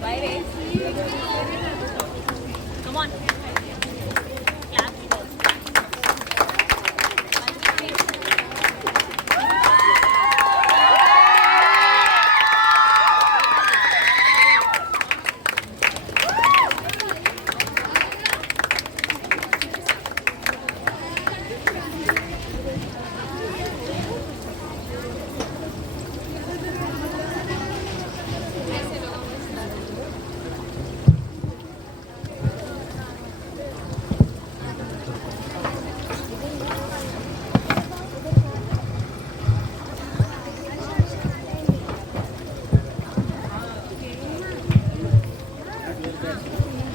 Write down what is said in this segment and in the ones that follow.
Come on. Clap.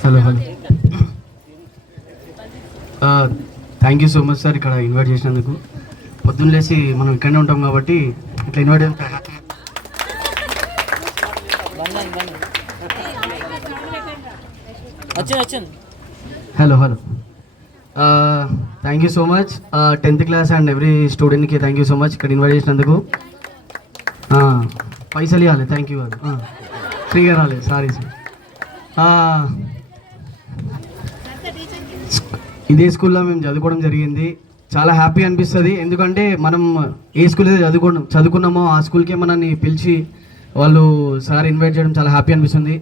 Hello hello thank you so much sir ఇక్కడ invite చేసినందుకు. పొద్దున్న లేచి మనం ఇక్కడనే ఉంటాం కాబట్టి ఇట్లా invite hello hello thank you so much 10th class and every స్టూడెంట్కి థ్యాంక్ యూ సో మచ్ ఇక్కడ ఇన్వైట్ చేసినందుకు. పైసలు ఇవ్వాలి, థ్యాంక్ యూ అది ఫ్రీగా రాలేదు, సారీ సార్. ఇదే స్కూల్లో మేము చదువుకోవడం జరిగింది. చాలా హ్యాపీ అనిపిస్తుంది, ఎందుకంటే మనం ఏ స్కూల్ అయితే చదువుకున్నామో ఆ స్కూల్కే మనల్ని పిలిచి వాళ్ళు సార్ ఇన్వైట్ చేయడం చాలా హ్యాపీ అనిపిస్తుంది.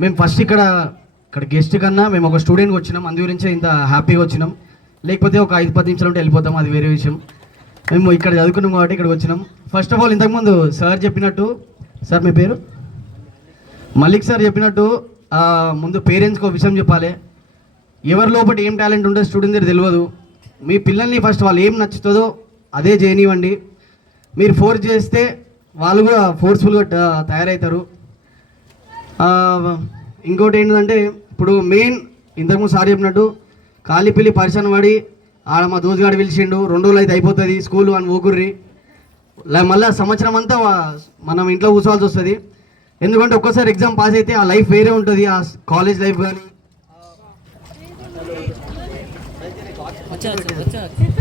మేము ఫస్ట్ ఇక్కడ గెస్ట్ కన్నా మేము ఒక స్టూడెంట్కి వచ్చినాం, అందు గురించే ఇంత హ్యాపీగా వచ్చినాం. లేకపోతే ఒక 5-10 నిమిషాలు ఉంటే వెళ్ళిపోతాం, అది వేరే విషయం. మేము ఇక్కడ చదువుకున్నాం కాబట్టి ఇక్కడికి వచ్చినాం. ఫస్ట్ ఆఫ్ ఆల్ ఇంతకుముందు సార్ చెప్పినట్టు, సార్ మీ పేరు మలిక్ సార్ చెప్పినట్టు ముందు పేరెంట్స్కి ఒక విషయం చెప్పాలి. ఎవరి లోపల ఏం టాలెంట్ ఉంటే స్టూడెంట్ దగ్గర తెలియదు. మీ పిల్లల్ని ఫస్ట్ వాళ్ళు ఏం నచ్చుతుందో అదే చేయనివ్వండి. మీరు ఫోర్స్ చేస్తే వాళ్ళు కూడా ఫోర్స్ఫుల్గా తయారవుతారు. ఇంకోటి ఏంటంటే ఇప్పుడు మెయిన్ ఇంతకుముందు సార్ చెప్పినట్టు ఖాళీ పిల్లి పరిశ్రమ పడి ఆడ మా దోసుగాడు పిలిచిండు 2 రోజులు అయితే అయిపోతుంది స్కూల్ అని ఊకుర్రి, మళ్ళీ సంవత్సరం అంతా మనం ఇంట్లో కూర్చోవాల్సి వస్తుంది. ఎందుకంటే ఒక్కసారి ఎగ్జామ్ పాస్ అయితే ఆ లైఫ్ వేరే ఉంటుంది, ఆ కాలేజ్ లైఫ్ కానీ.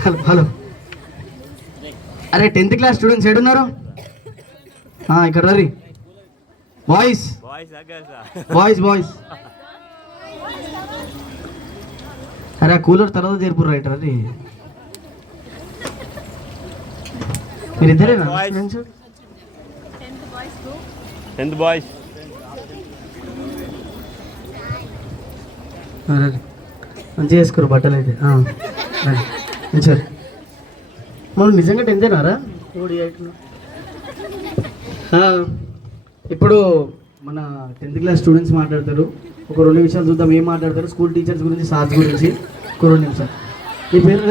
హలో హలో అరే 10th క్లాస్ స్టూడెంట్స్ ఏడున్నారు? ఇక్కడ రీ బాయ్స్ బాయ్స్ బాయ్స్ అరే ఆ కూలర్ తర్వాత చేర్పురు రైట్ రీ. మీరు ఇద్దరేనా ఫ్రెండ్స్? 10th బాయ్స్ మంచిగా వేసుకోరు బట్టలు అయితే సార్. మనం నిజంగా 10th ఇప్పుడు మన 10th క్లాస్ స్టూడెంట్స్ మాట్లాడతారు. ఒక 2 నిమిషాలు చూద్దాం ఏం మాట్లాడతారు. స్కూల్ టీచర్స్ గురించి, సార్స్ గురించి ఒక 2 నిమిషాలు. మీ పేరు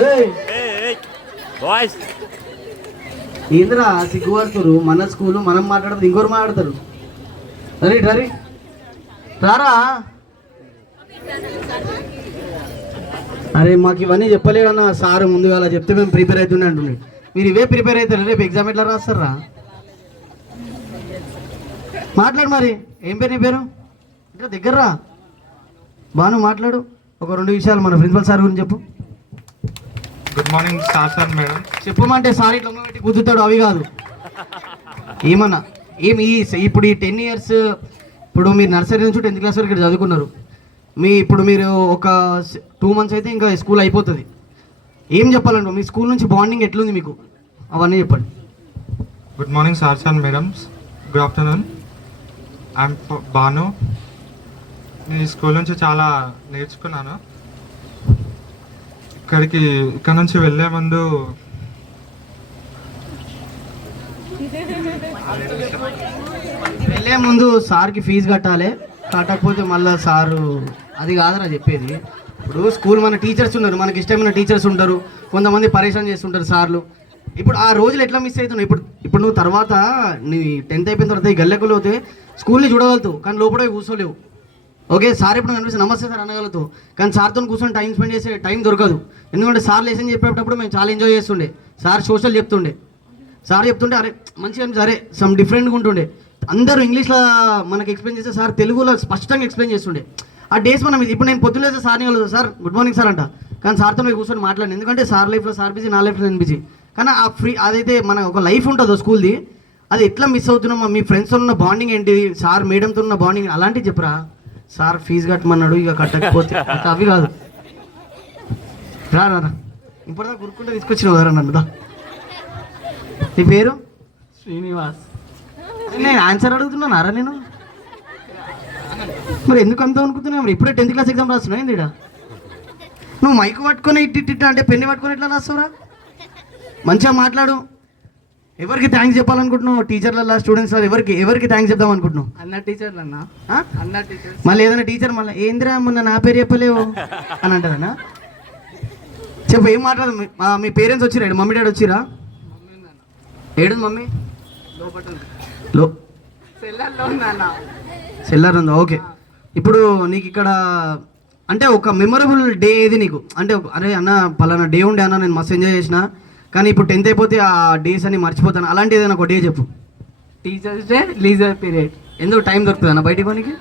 ఏంద్రా సిగ్గుపడుతురు? మన స్కూలు మనం మాట్లాడతారు, ఇంకోరు మాట్లాడతారు. రరీ రారా. అరే మాకు ఇవన్నీ చెప్పలేదన్న సార్, ముందుగా అలా చెప్తే మేము ప్రిపేర్ అవుతుండే అంటుండే. మీరు ఇవే ప్రిపేర్ అవుతారు, రేపు ఎగ్జామ్ ఎట్లా రాస్తారా? మాట్లాడు మరి. ఏం పేరు నీ పేరు? ఇంకా దగ్గర రా బాను, మాట్లాడు. ఒక 2 విషయాలు మన ప్రిన్సిపల్ సార్ గురించి చెప్పు. Good morning sir madam. చెప్పమంటే సార్ ఇట్లా పెట్టి కుదురుతాడు, అవి కాదు ఏమన్నా. ఏమి ఇప్పుడు ఈ 10 years ఇప్పుడు మీరు నర్సరీ నుంచి 10th క్లాస్ వరకు ఇక్కడ చదువుకున్నారు. ఇప్పుడు మీరు ఒక 2 months అయితే ఇంకా స్కూల్ అయిపోతుంది. ఏం చెప్పాలంటే మీ స్కూల్ నుంచి బాండింగ్ ఎట్లుంది మీకు, అవన్నీ చెప్పండి. Good morning sirs and madams. Good afternoon. I'm Banu. నేను ఈ స్కూల్ నుంచి చాలా నేర్చుకున్నాను. ఇక్కడ నుంచి వెళ్ళే ముందు సార్కి ఫీజు కట్టాలి. కట్టకపోతే మళ్ళీ సారు అది కాదురా చెప్పేది. ఇప్పుడు స్కూల్ మన టీచర్స్ ఉన్నారు, మనకి ఇష్టమైన టీచర్స్ ఉంటారు, కొంతమంది పరేషాన్ చేస్తుంటారు సార్లు. ఇప్పుడు ఆ రోజులు ఎట్లా మిస్ అవుతున్నావు? ఇప్పుడు నువ్వు తర్వాత నీ 10th అయిపోయిన తర్వాత ఈ గల్లెకులు పోతే స్కూల్ని చూడగలుగుతావు, కానీ లోపల కూర్చోలేవు. ఓకే, సార్ ఎప్పుడు కనిపిస్తే నమస్తే సార్ అనగలుగుతావు, కానీ సార్తో కూర్చొని టైం స్పెండ్ చేసే టైం దొరకదు. ఎందుకంటే సార్ లెసన్ చెప్పేటప్పుడు మేము చాలా ఎంజాయ్ చేస్తుండే. సార్ సోషల్ చెప్తుండే, సార్ చెప్తుంటే అరే మంచిగా సరే సమ్ డిఫరెంట్గా ఉంటుండే. అందరూ ఇంగ్లీష్లో మనకి ఎక్స్ప్లెయిన్ చేస్తే సార్ తెలుగులో స్పష్టంగా ఎక్స్ప్లెయిన్ చేస్తుండే. ఆ డేస్ మనం ఇప్పుడు నేను పొద్దున్న లేస్తే సార్ని కలుగుతాను, సార్ గుడ్ మార్నింగ్ సార్ అంట, కానీ సార్తో కూర్చొని మాట్లాడండి. ఎందుకంటే సార్ లైఫ్లో సార్ బిజీ, నా లైఫ్లో నేను బిజీ. కానీ ఆ అదైతే మన ఒక లైఫ్ ఉంటుందో స్కూల్ది, అది ఎట్లా మిస్ అవుతున్నామా? మీ ఫ్రెండ్స్తో ఉన్న బాండింగ్ ఏంటి? సార్ మేడంతో ఉన్న బాండింగ్ అలాంటివి చెప్పరా? సార్ ఫీజు కట్టమన్నాడు, ఇక కట్టకపోతే అవి కాదు. రా రా రా, ఇప్పటిదాకా గురుకుంటే తీసుకొచ్చిన వదరా నన్ను. నీ పేరు? శ్రీనివాస్. నేను ఆన్సర్ అడుగుతున్నానారా నేను? మరి ఎందుకు అంత అనుకుంటున్నా? మరి ఇప్పుడే 10th క్లాస్ ఎగ్జామ్ రాస్తున్నావు ఏంది? నువ్వు మైక్ పట్టుకొని ఇట్టిట్ట అంటే పెన్ను పట్టుకొని ఎట్లా రాస్తావురా? మంచిగా మాట్లాడు. ఎవరికి థ్యాంక్స్ చెప్పాలనుకుంటున్నావు? టీచర్ల స్టూడెంట్స్ ఎవరికి థ్యాంక్స్ చెప్దాం అనుకుంటున్నావు? అన్న టీచర్లు అన్న, అన్న టీచర్. మళ్ళీ ఏదైనా టీచర్ మళ్ళీ ఏంద్రా మొన్న నా పేరు చెప్పలేవు అని అంటారన్నా? చెప్పు, ఏం మాట్లాడదు. మీ పేరెంట్స్ వచ్చిరా? మమ్మీ డాడీ వచ్చిరా? ఏడు మమ్మీ లో సెల్లర్లో ఉందన్న. సెల్లార్ ఉందా? ఓకే. ఇప్పుడు నీకు ఇక్కడ అంటే ఒక మెమొరబుల్ డే ఏది నీకు? అంటే అరే అన్న పలానా డే ఉండే అన్న, నేను మస్తు ఎంజాయ్ చేసిన, కానీ ఇప్పుడు 10th అయిపోతే ఆ డేస్ అని మర్చిపోతాను, అలాంటి ఏదైనా ఒక డే చెప్పు. Teachers day, leisure period. ఎందుకు టైం దొరుకుతుంది అన్న బయటికి పోనీకి?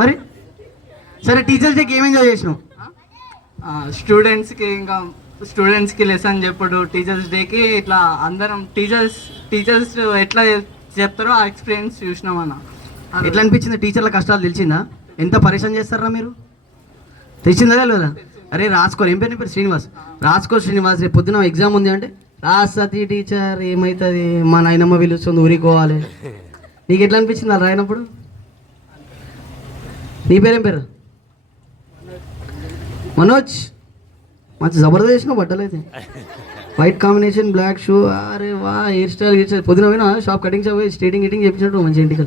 మరి సరే, టీచర్స్ డేకి ఏం ఎంజాయ్ చేసినావు? స్టూడెంట్స్కి లెసన్ చెప్పుడు. టీచర్స్ డేకి ఇట్లా అందరం టీచర్స్ ఎట్లా చెప్తారో ఆ ఎక్స్పీరియన్స్ చూసినామన్న. ఎట్లా అనిపించింది? టీచర్ల కష్టాలు తెలిసిందా? ఎంత పరేషాన్ చేస్తారా మీరు? తెలిసిందా లేదా? అరే రాసుకో. ఏం పేరు? నీ పేరు శ్రీనివాస్. రాసుకో శ్రీనివాస్. రేపు పొద్దున ఎగ్జామ్ ఉంది అంటే రాస్తుంది టీచర్, ఏమవుతుంది, మా నాయనమ్మ పిలుస్తుంది ఊరికి పోవాలి. నీకు ఎట్లా అనిపించింది అలా రాయినప్పుడు? నీ పేరేం పేరు? మనోజ్. మంచి జబర్దస్త్ చేసినావు బట్టలు అయితే. White combination, black shoe. అరే వా, హెయిర్ స్టైల్ పొద్దున పోయినా షాప్, కటింగ్ షాప్ పోయి స్ట్రేటింగ్ గిటింగ్ చేయించినట్టు మంచి ఇంటికి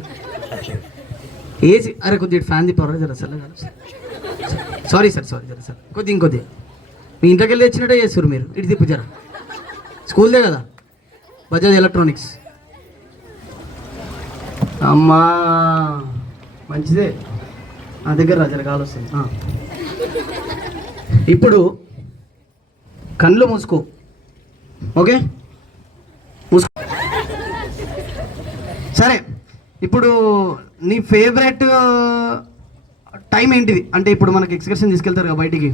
ఏసి. అరే కొద్దిగా ఫ్యాన్ తిప్పవరా జర సార్? సారీ సార్ ఇంకొద్ది మీ ఇంట్లోకి వెళ్ళి తెచ్చినట్టే చేస్తారు మీరు. ఇటు తిప్పు జర. స్కూల్దే కదా, బజాజ్ ఎలక్ట్రానిక్స్. అమ్మా మంచిదే. నా దగ్గర జర కాలు వస్తుంది. ఇప్పుడు కళ్ళు మూసుకో. ఓకే, మూసుకో. సరే, ఇప్పుడు నీ ఫేవరెట్ టైం ఏంటిది? అంటే ఇప్పుడు మనకి ఎక్స్కర్షన్ తీసుకెళ్తారు కదా బయటికి,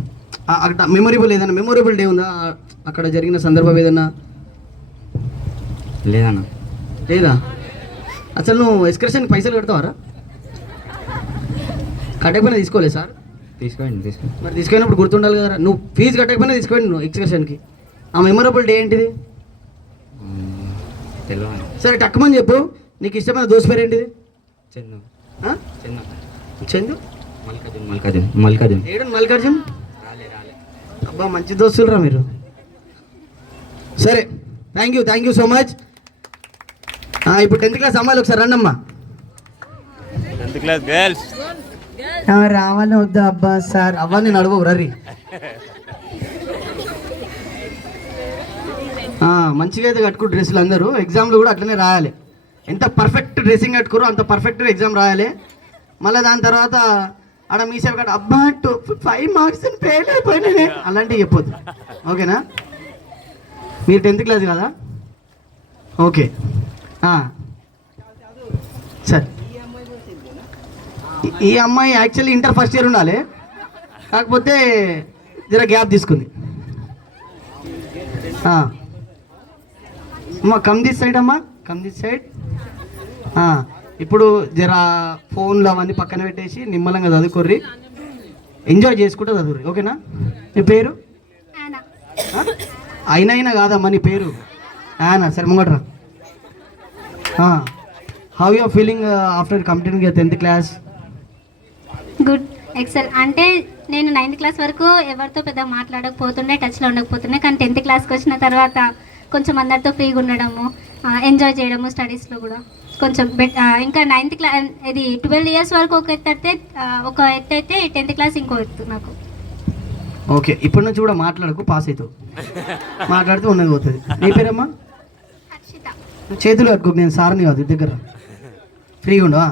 అక్కడ మెమొరబుల్ డే ఉందా? అక్కడ జరిగిన సందర్భం ఏదన్నా? లేదన్నా. లేదా? అసలు నువ్వు ఎక్స్కర్షన్కి పైసలు కడతావారా? కట్టకపోయినా తీసుకోలేదు సార్? తీసుకోండి. మరి తీసుకున్నప్పుడు గుర్తుండాలి కదా. నువ్వు ఫీజు కట్టకపోయినా తీసుకోండి నువ్వు ఎక్స్కర్షన్కి. ఆ మెమొరబుల్ డే ఏంటిది? తెలియదు. సరే టక్కుమని చెప్పు. నీకు ఇష్టమైన దోస్త్ పేరు ఏంటిది? చందు. చందు? మల్కాజున్. ఏడు మల్లికార్జున్. అబ్బా మంచి దోస్తులురా మీరు. సరే, థ్యాంక్ యూ సో మచ్. ఇప్పుడు 10th క్లాస్ అమ్మాయిలు ఒకసారి రండమ్మా. 10th క్లాస్ గర్ల్స్ రావాలని వద్దా? అబ్బా సార్ అవ్వ నేను అడగవు రర్రీ. మంచిగా అయితే కట్టుకుని డ్రెస్సులు అందరూ ఎగ్జామ్లు కూడా అట్లనే రాయాలి. ఎంత పర్ఫెక్ట్ డ్రెస్సింగ్ కట్టుకోరో అంత పర్ఫెక్ట్గా ఎగ్జామ్ రాయాలి. మళ్ళీ దాని తర్వాత ఆడ మీ సేవ కాదు, అబ్బా 5 మార్క్స్ ఫెయిల్ అయిపోయినాయి అలాంటివి చెప్పొద్దు. ఓకేనా? మీరు 10th క్లాస్ కదా? ఓకే. సరే, ఈ అమ్మాయి యాక్చువల్లీ ఇంటర్ ఫస్ట్ ఇయర్ ఉండాలి, కాకపోతే జర గ్యాప్ తీసుకుంది. అమ్మా కమ్ దిస్ సైడ్, అమ్మా కమ్ దిస్ సైడ్. ఇప్పుడు జర ఫోన్లు అవన్నీ పక్కన పెట్టేసి నిమ్మలంగా చదువుకోర్రి, ఎంజాయ్ చేసుకుంటూ చదువుర్రి. ఓకేనా? నీ పేరు? అయినా కాదమ్మా నీ పేరు యానా. సరే ముంగట్రా. How you are feeling after completing your 10th class? Good, excel. అంటే నేను 9th క్లాస్ వరకు ఎవరితో పెద్ద మాట్లాడకపోతుండే, టచ్లో ఉండకపోతుండే. కానీ 10th క్లాస్కి వచ్చిన తర్వాత కొంచెం అందరితో ఫ్రీగా ఉండడము, ఎంజాయ్ చేయడము, స్టడీస్లో కూడా కొంచెం ఇంకా 9th క్లాస్ ఇది 12 ఇయర్స్ వరకు ఒక ఎత్తు అయితే 10th క్లాస్ ఇంకో ఎత్తు నాకు. ఓకే, ఇప్పటి నుంచి కూడా మాట్లాడకు, పాస్ అవుతావు. మాట్లాడితే ఉన్నది పోతుంది. నీ పేరమ్మా? హర్షిత. చేతులు కట్టుకోకు, నేను సార్ని కాదు దగ్గర. ఫ్రీగా ఉండు.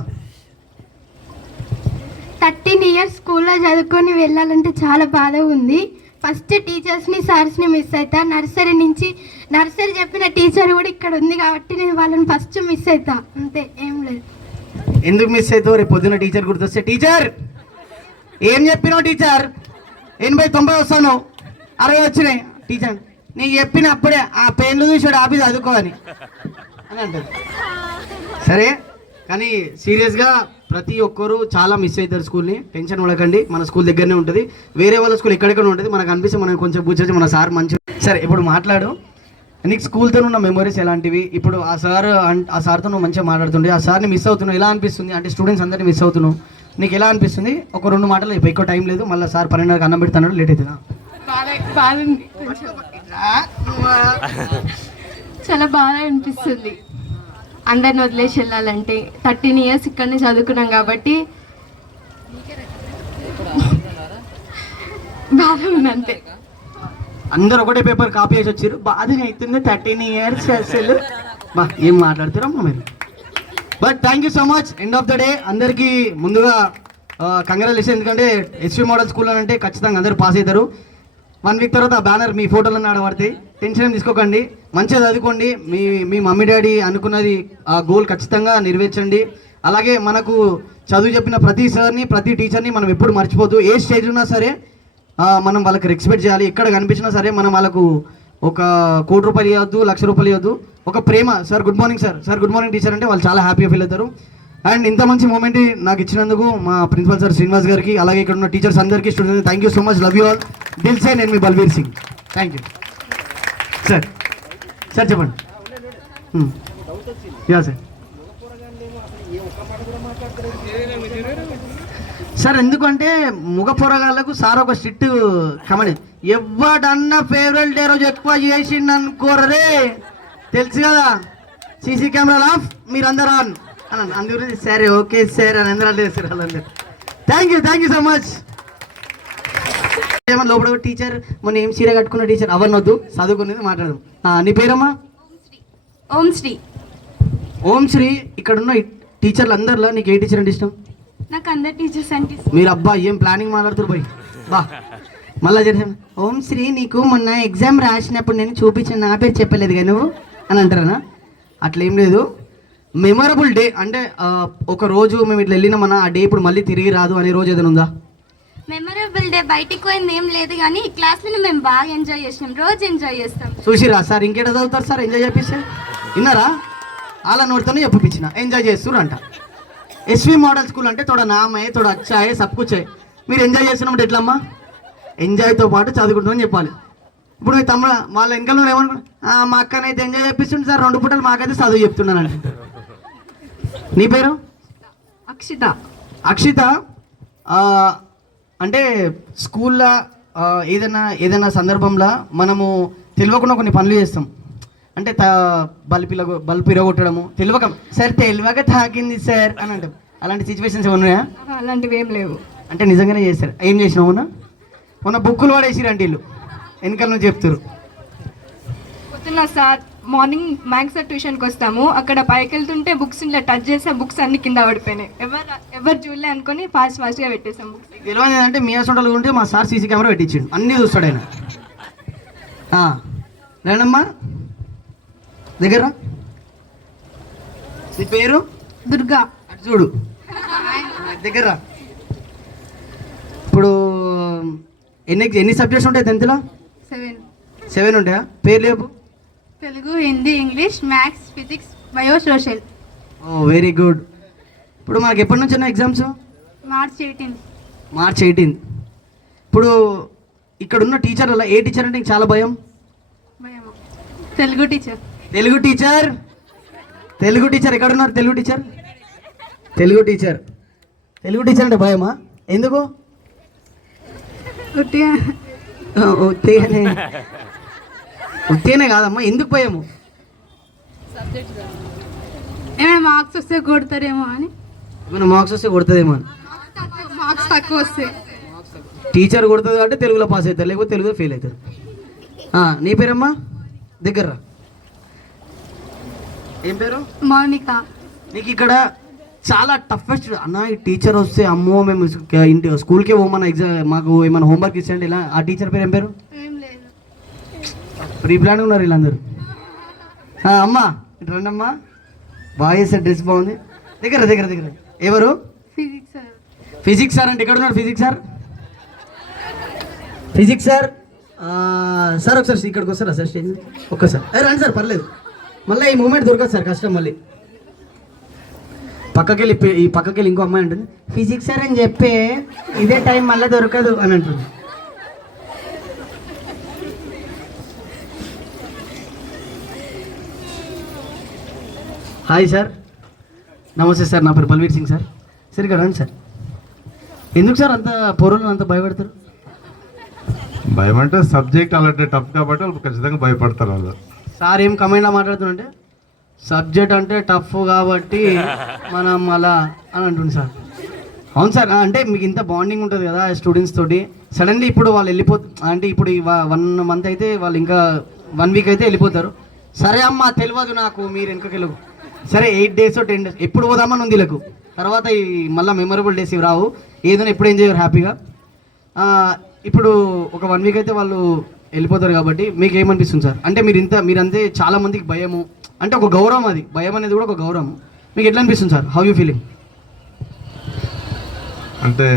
13 ఇయర్స్ స్కూల్లో చదువుకొని వెళ్ళాలంటే చాలా బాధగా ఉంది. ఫస్ట్ టీచర్స్ని, సార్స్ని మిస్ అవుతా. నర్సరీ చెప్పిన టీచర్ కూడా ఇక్కడ ఉంది కాబట్టి నేను వాళ్ళని ఫస్ట్ మిస్ అవుతా. అంతే, ఏం లేదు. ఎందుకు మిస్ అవుతావు? రేపు పొద్దున్న టీచర్ గుర్తొస్తే, టీచర్ ఏం చెప్పినావు టీచర్, 80-90 వస్తాను, 60 వచ్చినాయి టీచర్, నీకు చెప్పినప్పుడే ఆ పెన్లు చూసాడు ఆపి చదువుకోని అని అంటారు. సరే కానీ సీరియస్గా ప్రతి ఒక్కరు చాలా మిస్ అవుతారు స్కూల్ని. టెన్షన్ పడకండి, మన స్కూల్ దగ్గరనే ఉంటుంది. వేరే వాళ్ళ స్కూల్ ఎక్కడెక్కడ ఉంటుంది, మనకు అనిపిస్తే మనం కొంచెం కూర్చొచ్చి మన సార్ మంచి. సరే ఇప్పుడు మాట్లాడు, నీకు స్కూల్తో ఉన్న మెమరీస్ ఎలాంటివి? ఇప్పుడు ఆ సార్తో నువ్వు మంచిగా మాట్లాడుతుండే, ఆ సార్ని మిస్ అవుతున్నావు, ఎలా అనిపిస్తుంది? అంటే స్టూడెంట్స్ అందరినీ మిస్ అవుతున్నావు, నీకు ఎలా అనిపిస్తుంది? ఒక 2 మాటలు ఇప్పుడు ఎక్కువ టైం లేదు, మళ్ళీ సార్ 12:30కి అన్నం పెడతాడు, లేట్ అవుతుందా? చాలా బాగా అనిపిస్తుంది అందరిని వదిలేసి వెళ్ళాలంటే. 13 ఇయర్స్ ఇక్కడనే చదువుకున్నాం కాబట్టి బాగా ఉంది అంతే. అందరు ఒకటే పేపర్ కాపీ చేసి వచ్చారు, బాధగా అవుతుంది 13 ఇయర్స్ అసలు. బా ఏం మాట్లాడుతారమ్మా మీరు. But thank you so much. End of the day అందరికీ ముందుగా కంగ్రాచులేషన్. ఎందుకంటే ఎస్వి మోడల్ స్కూల్ అని అంటే ఖచ్చితంగా అందరూ పాస్ అవుతారు. 1 వీక్ తర్వాత ఆ బ్యానర్ మీ ఫోటోలన్నీ ఆడబడతాయి. టెన్షన్ తీసుకోకండి, మంచిగా చదువుకోండి. మీ మమ్మీ డాడీ అనుకున్నది ఆ గోల్ ఖచ్చితంగా నెరవేర్చండి. అలాగే మనకు చదువు చెప్పిన ప్రతి సార్ని ప్రతి టీచర్ని మనం ఎప్పుడు మర్చిపోతూ, ఏ స్టేజ్ ఉన్నా సరే మనం వాళ్ళకి రెస్పెక్ట్ చేయాలి. ఎక్కడ కనిపించినా సరే మనం వాళ్ళకు ఒక 1 కోటి రూపాయలు ఇవ్వద్దు, 1,00,000 రూపాయలు ఇవ్వద్దు. ఒక ప్రేమ, sir good morning sir, sir good morning teacher అంటే వాళ్ళు చాలా హ్యాపీగా ఫీల్ అవుతారు. అండ్ ఇంత మంచి మూమెంట్ నాకు ఇచ్చినందుకు మా ప్రిన్సిపల్ సార్ శ్రీనివాస్ గారికి, అలాగే ఇక్కడ ఉన్న టీచర్స్ అందరికీ, students thank you so much. Love you all. దిల్ సే నేను మీ Balbir Singh. Thank you sir. Sir చెప్పండి. Yeah sir. సార్ ఎందుకంటే మగ పొరగాళ్ళకు సార్ ఒక స్ట్రిక్ట్ కమని, ఎవడన్నా ఫేవరెట్ డే రోజు ఎక్కువ చేసిండు అనుకోరే, తెలుసు కదా, సీసీ కెమెరాలు ఆఫ్, మీరందరూ ఆన్ అని. అందుగురించి సరే ఓకే సార్ అని అందరూ అంటే సార్ వాళ్ళందరూ. Thank you so much. ఏమన్నా లోపల టీచర్ మొన్న ఏం చీర కట్టుకున్న టీచర్ అవన్నొద్దు, చదువుకునేది మాట్లాడదాం. నీ పేరమ్మా? ఓం శ్రీ. ఓం శ్రీ. ఇక్కడ ఉన్న టీచర్లు అందరిలో నీకు ఏ టీచర్ అంటే ఇష్టం? నాకు అందరు టీచర్స్ అంటే మీరు అబ్బా ఏం ప్లానింగ్ మాట్లాడుతారు పోయి బా. మళ్ళా చేసాం ఓం శ్రీ, నీకు మొన్న ఎగ్జామ్ రాసినప్పుడు నేను చూపించాను, నా పేరు చెప్పలేదు కానీ నువ్వు అని అంటారనా? అట్లా ఏం లేదు. మెమరబుల్ డే అంటే ఒక రోజు మేము ఇట్లా వెళ్ళినామన్నా ఆ డే ఇప్పుడు మళ్ళీ తిరిగి రాదు అనే రోజు ఏదైనా ఉందా? మెమరబుల్ డే బయటికి పోయింది ఏం లేదు కానీ క్లాస్లో మేము బాగా ఎంజాయ్ చేసినాం, రోజు ఎంజాయ్ చేస్తాం. చూసిరా సార్, ఇంకేట చదువుతారు సార్ ఎంజాయ్ చేపిస్తే? విన్నారా? అలా నోటితోనే చెప్పిచ్చిన ఎంజాయ్ చేస్తున్నారు అంట. ఎస్వి మోడల్ స్కూల్ అంటే తోడ నామే తోడ అచ్చాయే సబ్కుచ్చాయి. మీరు ఎంజాయ్ చేస్తున్నప్పుడు ఎట్లమ్మా? ఎంజాయ్తో పాటు చదువుకుంటామని చెప్పాలి. ఇప్పుడు మీ తమ్ముడు వాళ్ళ వెనకాల ఏమనుకున్నా, మా అక్కనైతే ఎంజాయ్ చేపిస్తుంది సార్, 2 పూటలు మాకైతే చదువు చెప్తున్నానండి. నీ పేరు? అక్షిత. అక్షిత. అంటే స్కూల్లో ఏదైనా సందర్భంలో మనము తెలియకుండా కొన్ని పనులు చేస్తాం. అంటే బల్బు ఇరగొట్టడము తెలియక, సార్ తెలియక తాకింది సార్ అని అంటాం. అలాంటి సిచ్యువేషన్స్ ఉన్నాయా? అలాంటివి ఏం లేవు. అంటే నిజంగానే చేస్తారు. ఏం చేసినావు మొన్న బుక్కులు పడేసిరంటే వీళ్ళు వెనకాల నుంచి చెప్తారు. పొద్దున్న సార్ మార్నింగ్ మ్యాథ్స్ సార్ ట్యూషన్కి వస్తాము, అక్కడ పైకి వెళ్తుంటే బుక్స్ ఇట్లా టచ్ చేస్తే బుక్స్ అన్ని కింద పడిపోయినాయి. ఎవరు చూడలే అనుకుని ఫాస్ట్గా పెట్టేసాం బుక్స్. తెలియదు అంటే మీ హాస్పిటల్ ఉంటే మా సార్ సీసీ కెమెరా పెట్టించాడు, అన్నీ చూస్తాడు ఆయన. రేణమ్మా దగ్గర. నీ పేరు? దుర్గా. అటు చూడు దగ్గర. ఇప్పుడు ఎన్ని సబ్జెక్ట్స్ ఉంటాయి 10th లో? 7 ఉంటాయా? పేరు లేవు? Telugu, Hindi, English, maths, physics, bio, social. Oh very good. ఇప్పుడు మనకి ఎప్పటి నుంచి ఉన్నాయి ఎగ్జామ్స్? మార్చ్ 18. మార్చ్ 18. ఇప్పుడు ఇక్కడ ఉన్న టీచర్ల ఏ టీచర్ అంటే చాలా భయం? Telugu teacher. Telugu teacher. Telugu teacher ఎక్కడున్నారు? Telugu teacher. Telugu teacher. Telugu teacher అంటే భయమా? ఎందుకు? ఉత్తేనే కాదమ్మా, ఎందుకు భయము? ఏమైనా మార్క్స్ వస్తే కొడతారేమో అని. ఏమైనా మార్క్స్ వస్తే కొడుతుందేమో అని. మార్క్స్ తక్కువ వస్తాయి. టీచర్ కొడుతుంది కాబట్టి తెలుగులో పాస్ అవుతారు, లేకపోతే తెలుగులో ఫెయిల్ అవుతారు. నీ పేరమ్మా? దగ్గర. ఏం పేరు? మౌనిక. నీకు ఇక్కడ చాలా టఫెస్ట్ అన్న ఈ టీచర్ వస్తే అమ్మో మేము ఇంటి స్కూల్కే పోమన్న ఎగ్జామ్ మాకు ఏమైనా హోంవర్క్ ఇచ్చేయండి ఇలా. ఆ టీచర్ పేరు ఏం పేరు? ప్రీ ప్లాన్ ఉన్నారు వీళ్ళందరూ. అమ్మా ఇటు రండి అమ్మా, బాగా చేస్తారు, డ్రెస్ బాగుంది. దగ్గర దగ్గర దగ్గర. ఎవరు? Physics sir. ఫిజిక్స్ సార్ అంటే ఎక్కడ ఉన్నారు? Physics sir. Physics sir. Sir ఒకసారి ఇక్కడికి వస్తారా సార్ స్టేజ్? ఒక్కసారి రండి సార్, పర్లేదు. మళ్ళీ ఈ మూమెంట్ దొరకదు సార్, కష్టం. మళ్ళీ ఈ పక్కకెళ్ళి ఇంకో అమ్మాయి ఉంటుంది, ఫిజిక్స్ సార్ అని చెప్పే ఇదే టైం మళ్ళీ దొరకదు అని అంటుంది. హాయ్ సార్, నమస్తే సార్, నా పేరు బల్వీర్ సింగ్ సార్. సార్ ఇక్కడ రండి సార్. ఎందుకు సార్ అంత పొరలు అంత భయపడతారు? భయం అంటే సబ్జెక్ట్ అలాంటి టఫ్ కాబట్టి వాళ్ళు ఖచ్చితంగా భయపడతారు వాళ్ళు. సార్ ఏం కమెంట్లా మాట్లాడుతుంటే సబ్జెక్ట్ అంటే టఫ్ కాబట్టి మనం అలా అని అంటుంది సార్. అవును సార్, అంటే మీకు ఇంత బాండింగ్ ఉంటుంది కదా స్టూడెంట్స్ తోటి, సడన్లీ ఇప్పుడు వాళ్ళు అంటే ఇప్పుడు 1 month అయితే వాళ్ళు ఇంకా 1 week అయితే వెళ్ళిపోతారు. సరే అమ్మ తెలియదు నాకు, మీరు వెనకకెళ్ళు. సరే 8 days 10 days ఎప్పుడు పోదామని ఉంది వీళ్ళకు. తర్వాత ఈ మళ్ళీ మెమొరబుల్ డేస్ ఇవి రావు, ఏదైనా ఎప్పుడు ఎంజాయ్ చేయరు హ్యాపీగా. ఇప్పుడు ఒక 1 week అయితే వాళ్ళు వెళ్ళిపోతారు కాబట్టి మీకు ఏమనిపిస్తుంది సార్? అంటే మీరంతే చాలా మందికి భయము, అంటే ఒక గౌరవం, అది భయం అనేది కూడా ఒక గౌరవం. మీకు ఎట్లా అనిపిస్తుంది సార్? How you feeling? అంటే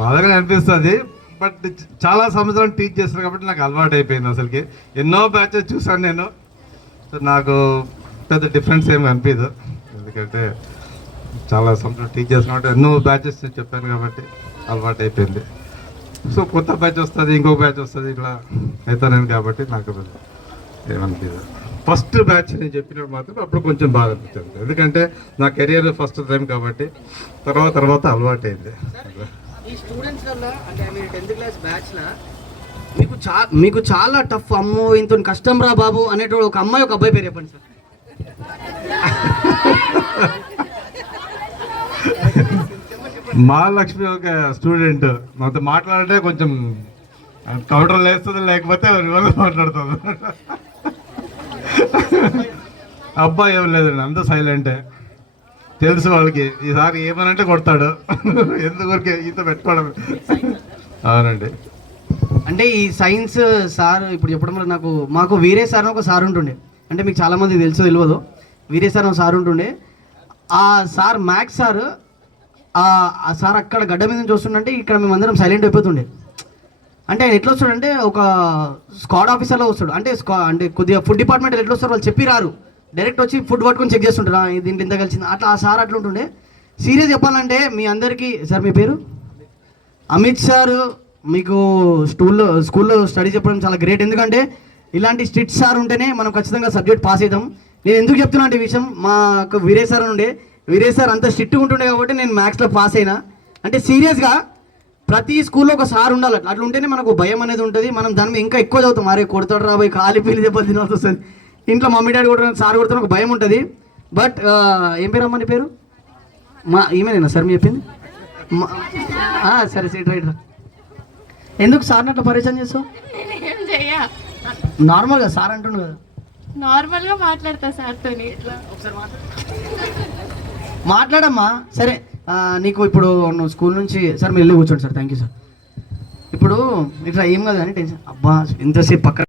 బాధగా అనిపిస్తుంది, బట్ చాలా సంవత్సరాలు టీచ్ చేస్తాను కాబట్టి నాకు అలవాటు అయిపోయింది. అసలుకి ఎన్నో బ్యాచెస్ చూసాను నేను, సో నాకు పెద్ద డిఫరెన్స్ ఏమి అనిపించదు. ఎందుకంటే చాలా సంవత్సరాలు టీచ్ చేస్తాను కాబట్టి ఎన్నో బ్యాచెస్ చెప్పాను కాబట్టి అలవాటు అయిపోయింది. సో కొత్త బ్యాచ్ వస్తుంది, ఇంకో బ్యాచ్ వస్తుంది, ఇట్లా అవుతాను కాబట్టి నాకు ఏమనిపించదు. ఫస్ట్ బ్యాచ్ నేను చెప్పినప్పుడు మాత్రం అప్పుడు కొంచెం బాగా అనిపించింది, ఎందుకంటే నా కెరియర్ ఫస్ట్ టైం కాబట్టి. తర్వాత అలవాటు అయింది. ఈ స్టూడెంట్స్ వల్ల అంటే మీరు 10th class బ్యాచ్లో మీకు చాలా టఫ్, అమ్మో ఇంత కష్టం రా బాబు అనేటువంటి ఒక అమ్మాయి ఒక అబ్బాయి పేరు చెప్పండి సార్. మహాలక్ష్మి ఒక స్టూడెంట్ మాతో మాట్లాడితే కొంచెం కౌంటర్ వేస్తుంది, లేకపోతే రివర్స్ మాట్లాడుతుంది. అబ్బాయి ఏం లేదండి, అంత సైలెంటే. తెలుసు వాళ్ళకి ఈసారి ఏమనంటే కొడతాడు, ఎందుకు ఈత పెట్టుకోవడం. అవునండి. అంటే ఈ సైన్స్ సార్ ఇప్పుడు చెప్పడం వల్ల మాకు వీరే సార్ ఒక సార్ ఉంటుండే, అంటే మీకు చాలామంది తెలియదు, వీరే సార్ ఒక సార్ ఉంటుండే. ఆ సార్ మ్యాథ్స్ సార్, ఆ సార్ అక్కడ గడ్డ మీద నుంచి వస్తుండే, ఇక్కడ మేమందరం సైలెంట్ అయిపోతుండే. అంటే ఆయన ఎట్లా వస్తాడంటే ఒక స్క్వాడ్ ఆఫీసర్లో వస్తాడు, అంటే కొద్దిగా ఫుడ్ డిపార్ట్మెంట్ ఎట్లా వస్తారు వాళ్ళు చెప్పి రారు, డైరెక్ట్ వచ్చి ఫుడ్ పట్టుకొని చెక్ చేస్తుంటారు, దీంట్లో ఇంత కలిసింది అట్లా. ఆ సార్ అట్లా ఉంటుండే. సీరియస్ చెప్పాలంటే మీ అందరికీ సార్, మీ పేరు అమిత్ సార్, మీకు స్కూల్లో స్టడీ చెప్పడం చాలా గ్రేట్. ఎందుకంటే ఇలాంటి స్ట్రిక్ట్ సార్ ఉంటేనే మనం ఖచ్చితంగా సబ్జెక్ట్ పాస్ అవుతాం. నేను ఎందుకు చెప్తున్నా అంటే ఈ విషయం, మాకు వీరే సార్ ఉండే, వీరే సార్ అంత స్ట్రిక్ట్గా ఉంటుండే కాబట్టి నేను మ్యాథ్స్లో పాస్ అయినా. అంటే సీరియస్గా ప్రతి స్కూల్లో ఒక సార్ ఉండాలి, అట్లా ఉంటేనే మనకు భయం అనేది ఉంటుంది. మనం దాని మీద ఇంకా ఎక్కువ చదువుతాం, అరే కొడతాడు రాబోయే కాలి పీలి దెబ్బలు తినాల్సి వస్తుంది, ఇంట్లో మమ్మీ డాడీ కొడుతున్న సార్ కొడుతున్న ఒక భయం ఉంటుంది. బట్ ఏం పేరు అమ్మ నీ పేరు? ఈమెనేనా సార్ మీ చెప్పింది? సరే సరే రైట్ రా. ఎందుకు సార్ని అట్లా పరిచయం చేస్తావు? ఏం చెయ్య, నార్మల్గా సార్ అంటుండు కదా, నార్మల్గా మాట్లాడతా సార్తో. ఇట్లా ఒకసారి మాట్లాడమ్మా. సరే నీకు ఇప్పుడు నువ్వు స్కూల్ నుంచి సార్ మీరు వెళ్ళి కూర్చోండి సార్. Thank you sir. ఇప్పుడు ఇట్లా ఏం కాదు కానీ టెన్షన్, అబ్బా ఇంతసేపు పక్కన